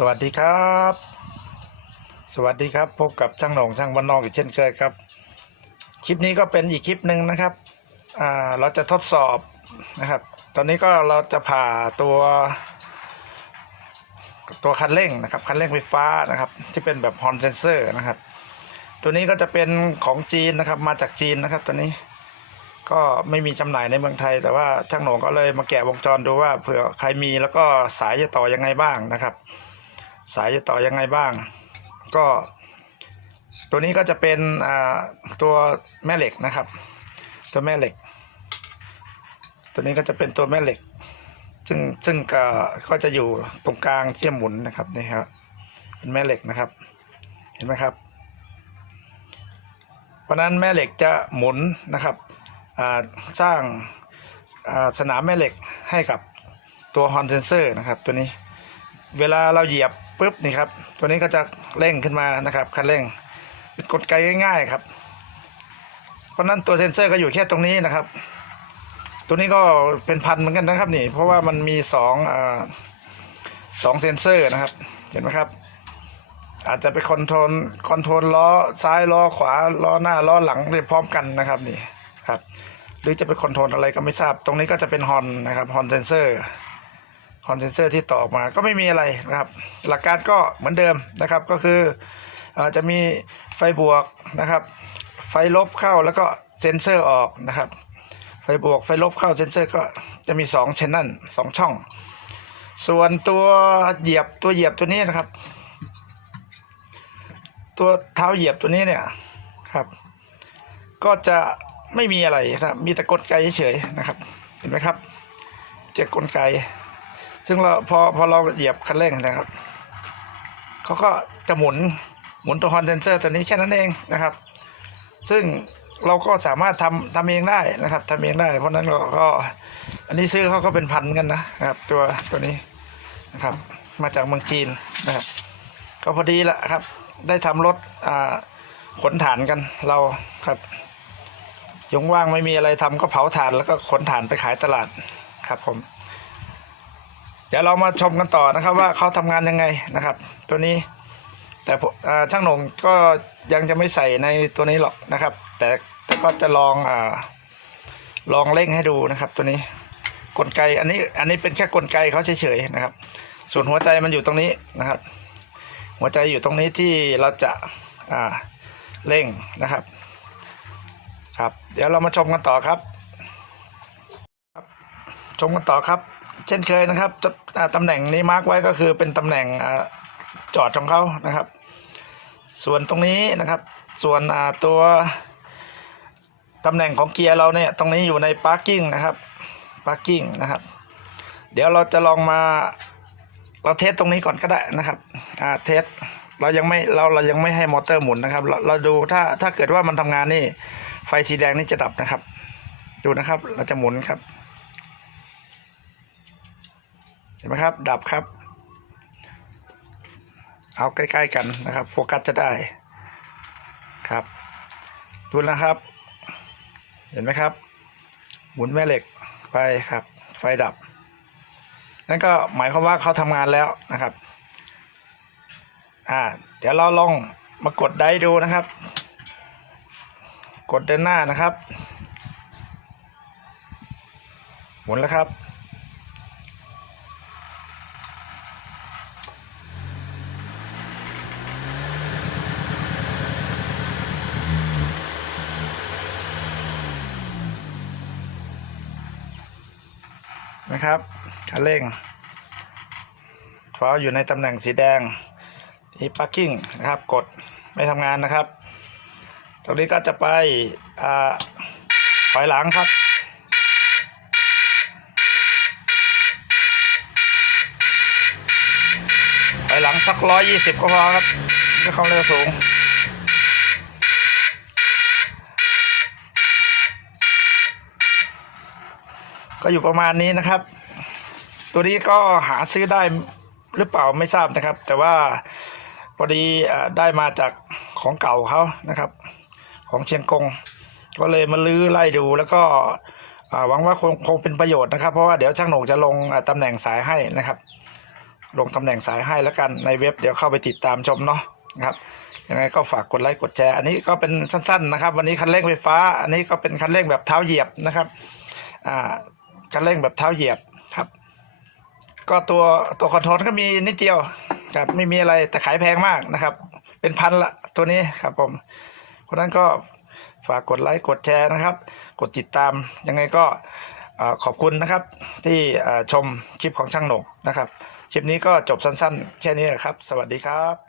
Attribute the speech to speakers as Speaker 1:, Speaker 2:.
Speaker 1: สวัสดีครับ สวัสดีครับ พบกับช่างหน่งช่างวันนอกอีกเช่นเคยครับ คลิปนี้ก็เป็นอีกคลิปหนึ่งนะครับอ่าเราจะทดสอบนะครับ ตอนนี้ก็เราจะผ่าตัว ตัวคันเร่งนะครับคันเร่งไฟฟ้านะครับ ที่เป็นแบบฮอนเซนเซอร์นะครับ ตัวนี้ก็จะเป็นของจีนนะครับ มาจากจีนนะครับ ตัวนี้ก็ไม่มีจำหน่ายในเมืองไทย แต่ว่าช่างหน่งก็เลยมาแกะวงจรดูว่าเผื่อใครมีแล้วก็สายจะต่อยังไงบ้างนะครับ สายจะต่อยังไงบ้าง ก็ ตัวนี้ก็จะเป็นตัวแม่เหล็กนะครับ ตัวแม่เหล็ก ตัวนี้ก็จะเป็นตัวแม่เหล็ก ซึ่งซึ่งก็ก็จะอยู่ตรงกลางเชี่ยมหมุนนะครับนี่ครับเป็นแม่เหล็กนะครับ เห็นไหมครับ เพราะนั้นแม่เหล็กจะหมุนนะครับสร้างสนามแม่เหล็กให้กับตัวฮอนเซนเซอร์นะครับตัวนี้ เวลาเราเหยียบ ปุ๊บนี่ครับ ตัวนี้ก็จะเร่งขึ้นมานะครับคันเร่งเป็นกลไกง่ายๆครับ เพราะนั้นตัวเซ็นเซอร์ก็อยู่แค่ตรงนี้นะครับ ตัวนี้ก็เป็นพันเหมือนกันนะครับนี่ เพราะว่ามันมีสองอาสองเซ็นเซอร์นะครับ เห็นไหมครับ อาจจะไปคอนโทรลคอนโทรลล้อซ้ายล้อขวาล้อหน้าล้อหลังได้พร้อมกันนะครับนี่ครับ หรือจะไปคอนโทรลอะไรก็ไม่ทราบ ตรงนี้ก็จะเป็นฮอนนะครับฮอนเซนเซอร์ คอนเซนเซอร์ที่ต่อออกมาก็ไม่มีอะไรนะครับ หลักการก็เหมือนเดิมนะครับก็คืออจะมีไฟบวกนะครับ ไฟลบเข้าแล้วก็เซนเซอร์ออกนะครับ ไฟบวกไฟลบเข้าเซนเซอร์ก็จะมี2 channel สองช่อง ส่วนตัวเหยียบตัวเหยียบตัวนี้นะครับ ตัวเท้าเหยียบตัวนี้เนี่ยครับ ก็จะไม่มีอะไรนะมีแต่กลไกเฉยๆนะครับ เห็นไหมครับเจะกลไก ซึ่งเราพอพอเราเหยียบคันเร่งนะครับเขาก็จะหมุนหมุนตัวฮอนเดนเซอร์ตัวนี้แค่นั้นเองนะครับ ซึ่งเราก็สามารถทำทำเองได้นะครับทำเองได้ เพราะนั้นเราก็ อันนี้ซื้อเขาก็เป็นพันกันนะครับ ตัวตัวนี้นะครับ มาจากเมืองจีนนะครับ ก็พอดีละครับ ได้ทำรถอ่าขนฐานกันเราครับยงว่างไม่มีอะไรทำก็เผาถ่านแล้วก็ขนถ่านไปขายตลาดครับผม เดี๋ยวเรามาชมกันต่อนะครับ ว่าเขาทำงานยังไงนะครับ ตัวนี้ แต่ช่างหนงก็ยังจะไม่ใส่ในตัวนี้หรอกนะครับ แต่แต่ก็จะลองอลองเร่งให้ดูนะครับ ตัวนี้กลไกอันนี้อันนี้เป็นแค่กลไกเขาเฉยๆนะครับ ส่วนหัวใจมันอยู่ตรงนี้นะครับ หัวใจอยู่ตรงนี้ที่เราจะาเร่งนะครับ ครับ เดี๋ยวเรามาชมกันต่อครับ ชมกันต่อครับ เช่นเคยนะครับตอ่าตำแหน่งนี้มาร์กไว้ก็คือเป็นตำแหน่งจอดของเขานะครับ ส่วนตรงนี้นะครับ ส่วนตัวตำแหน่งของเกียร์เราเนี่ยตรงนี้อยู่ใน parking นะครับ parking นะครับ เดี๋ยวเราจะลองมาเราเทสตรงนี้ก่อนก็ได้นะครับอ่าเทสเรายังไม่เราเรายังไม่ให้มอเตอร์หมุนนะครับ เราเราดูถ้าถ้าเกิดว่ามันทำงานนี่ไฟสีแดงนี่จะดับนะครับ ดูนะครับเราจะหมุนครับ เห็นไหมครับ ดับครับ เอาใกล้ๆกันนะครับ โฟกัสจะได้ครับ ดูนะครับ เห็นไหมครับ หมุนแม่เหล็กไปครับ ไฟดับ นั่นก็หมายความว่าเขาทำงานแล้วนะครับ อ่า เดี๋ยวเราลองมากดได้ดูนะครับ กดเดินหน้านะครับ หมุนแล้วครับ นะครับคันเร่งเพราะอยู่ในตำแหน่งสีแดงที่ parking นะครับกดไม่ทำงานนะครับ ตรงนี้ก็จะไปอถอยหลังครับ ถอยหลังสักร้อยยี่สิบก็พอครับไม่ความเร็วสูง ก็อยู่ประมาณนี้นะครับ ตัวนี้ก็หาซื้อได้หรือเปล่าไม่ทราบนะครับ แต่ว่าพอดีได้มาจากของเก่าเขานะครับ ของเชียงกง ก็เลยมาลื้อไล่ดูแล้วก็หวังว่าคงคงเป็นประโยชน์นะครับ เพราะว่าเดี๋ยวช่างโหนงจะลงตำแหน่งสายให้นะครับ ลงตำแหน่งสายให้แล้วกันในเว็บเดี๋ยวเข้าไปติดตามชมเนาะนะครับยังไงก็ฝากกดไลค์กดแชร์ อันนี้ก็เป็นสั้นๆนะครับ วันนี้คันเร่งไฟฟ้า อันนี้ก็เป็นคันเร่งแบบเท้าเหยียบนะครับ อ่า คันเร่งแบบเท้าเหยียบครับ ก็ตัวตัวคอนโทรลก็มีนิดเดียวครับไม่มีอะไรแต่ขายแพงมากนะครับ เป็นพันละตัวนี้ครับผมเพราะนั้นก็ฝากกดไลค์กดแชร์นะครับ กดติดตามยังไงก็ขอบคุณนะครับที่ชมคลิปของช่างหนกนะครับ คลิปนี้ก็จบสั้นๆ แค่นี้ครับ สวัสดีครับ